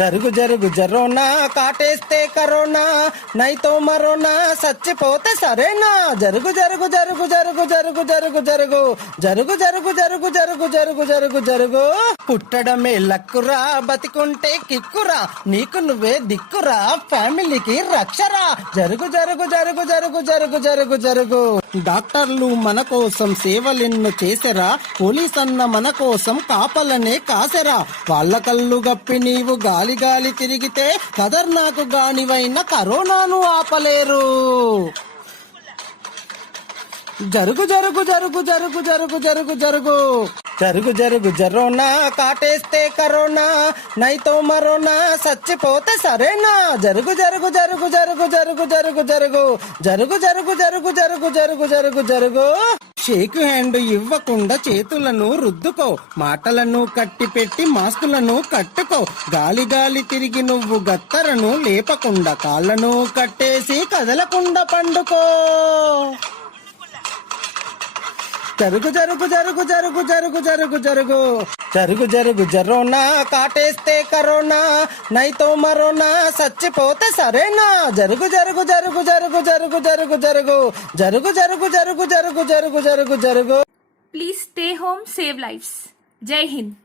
జరుగు జరుగు జరోనా కాటేస్తే కరోనా నైతో మరోనా చచ్చిపోతే సరేనా జరుగు జరుగు జరుగు జరుగు జరుగు జరుగు జరుగు జరుగు జరుగు జరుగు జరుగు జరుగు జరుగు జరుగు పుట్టడమే లక్కురా బతికుంటే కిక్కురా నీకు నువ్వే దిక్కురా ఫ్యామిలీకి రక్షరా జరుగు జరుగు జరుగు జరుగు జరుగు జరుగు జరుగు డాక్టర్లు మన కోసం సేవలెన్నో చేసరా పోలీస్ అన్న మన కోసం కాపలనే కాసరా వాళ్ళ కళ్ళు గప్పి నీవు గాలి గాలి తిరిగితే ఖతర్నాకు గానివైన కరోనాను ఆపలేరు జరుగు జరుగు జరుగు జరుగు జరుగు జరుగు జరుగు జరుగు జరుగు జరోనా కాటేస్తే కరోనా నైతో మరోనా చచ్చిపోతే సరేనా జరుగు జరుగు జరుగు జరుగు జరుగు జరుగు జరుగు జరుగు జరుగు జరుగు జరుగు జరుగు జరుగు జరుగు షేక్ హ్యాండ్ ఇవ్వకుండా చేతులను రుద్దుకో మాటలను కట్టి పెట్టి మాస్కులను కట్టుకో గాలి గాలి తిరిగి నువ్వు గత్తరను లేపకుండా కాళ్ళను కట్టేసి కదలకుండా పండుకో జరుగు జరుగు జరుగు జరుగు జరుగు జరుగు జరుగు జరుగు జరుగు జరోనా కాటేస్తే కరోనా నైతో మరోనా చచ్చిపోతే సరేనా జరుగు జరుగు జరుగు జరుగు జరుగు జరుగు జరుగు జరుగు జరుగు జరుగు జరుగు జరుగు జరుగు జరుగు please stay home, save lives. జై హింద్.